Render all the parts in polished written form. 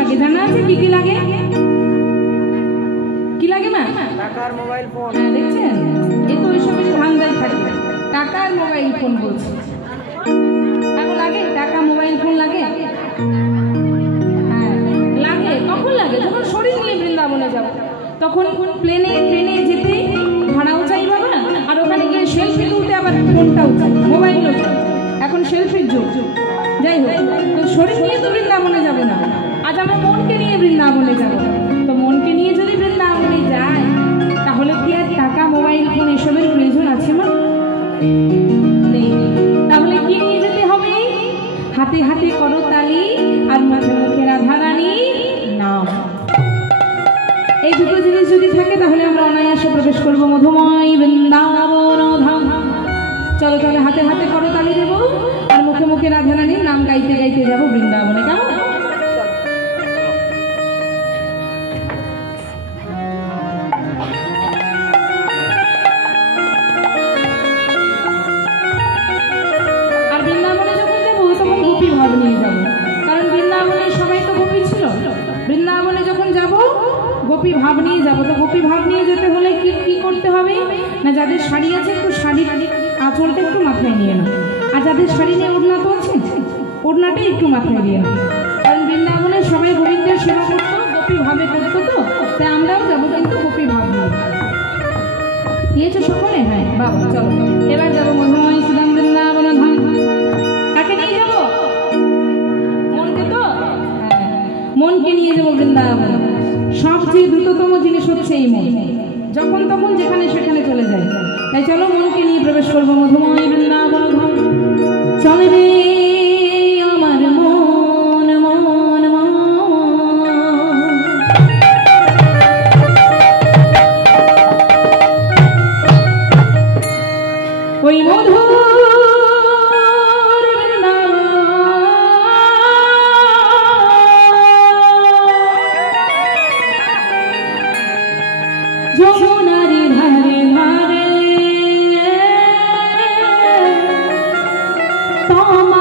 লাগে, জানা আছে কি কি লাগে? কি লাগে মা? টাকা আর মোবাইল ফোন। হ্যাঁ দেখছেন, এ তো ওই সময় ধান্দায় থাকে। টাকা আর মোবাইল ফোন বলছে, এখন লাগে টাকা মোবাইল ফোন লাগে? হ্যাঁ লাগে। কখন লাগে? যখন শরীর নিয়ে বৃন্দাবনে যাব, তখন প্লেনে ট্রেনে যেতে ভাড়াও চাই বাবা, আর ওখানে গিয়ে সেলফি তুলতে আবার ফোনটাও চাই, মোবাইলও চাই। এখন সেলফির যুগ। যাই হোক, তো শরীর নিয়ে তো বৃন্দাবনে যাব না, আজ আমরা মনকে নিয়ে বৃন্দাবনে যাব। তো মনকে নিয়ে যদি বৃন্দাবনে যাই, তাহলে কি আর টাকা মোবাইল ফোন এসবের প্রয়োজন আছে মা? নেই। তাহলে কি নিয়ে যেতে হবে? হাতে হাতে করতালি আর মুখে মুখে রাধারানী নাম। এই দুটো জিনিস যদি থাকে, তাহলে আমরা অনায়াসে প্রবেশ করবো মধুময় বৃন্দাবন ধাম। চলো চলো, হাতে হাতে করতালি দেবো আর মুখে মুখে রাধারানীর নাম গাইতে গাইতে যাবো বৃন্দাবনে। কেমন? আর বৃন্দাবনে যখন যাবো, তখন গোপী ভাব নিয়ে যাবো, কারণ বৃন্দাবনে সবাই তো গোপী ছিল। বৃন্দাবনে যখন যাব, গোপী ভাব নিয়ে যাব। তো গোপী ভাব নিয়ে যেতে হলে কি কি করতে হবে না, যাদের শাড়ি আছে একটু শাড়ি আঁচলটা একটু মাথায় নিয়ে নাও, আর যাদের শাড়ি নিয়ে ওড়না তো আছে, ওড়নাটা একটু মাথায় দিয়ে নাও। কারণ বৃন্দাবনে সবাই গোবিন্দের সেবা করতো, গোপী ভাবে করতো, তো তাই আমরাও যাবো কিন্তু গোপী ভাব নিয়ে। নিয়েছো সকলে? হ্যাঁ বাবা, চলো এবার যাবো মধুময় শ্রীরাম বৃন্দাবন ধাম। কাকে নিয়ে যাবো? মনকে তো? হ্যাঁ, মনকে নিয়ে যাবো বৃন্দাবন। সবচেয়ে দ্রুততম জিনিস হচ্ছে এই মন, যখন তখন যেখানে সেখানে চলে যায়। তাই চলো মনকে নিয়ে প্রবেশ করবো মধুময় বৃন্দাবন ধাম। চলে রে আমার মন মন মন, ওই মধু যমুনারি ধারে ধারে তোমার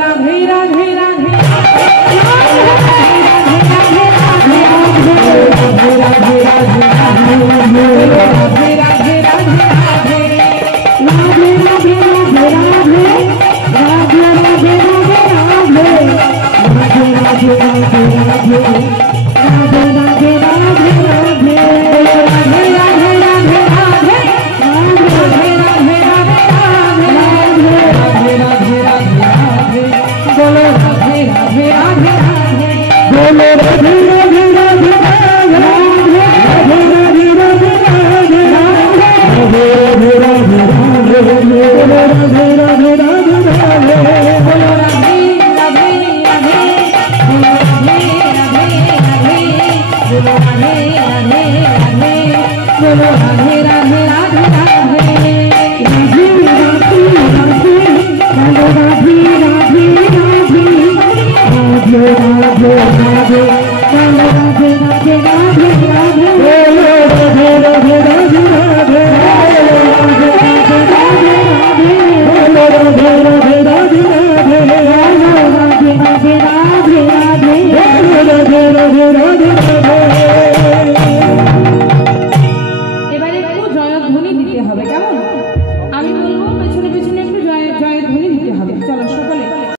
राधे राधे राधे राधे राधे राधे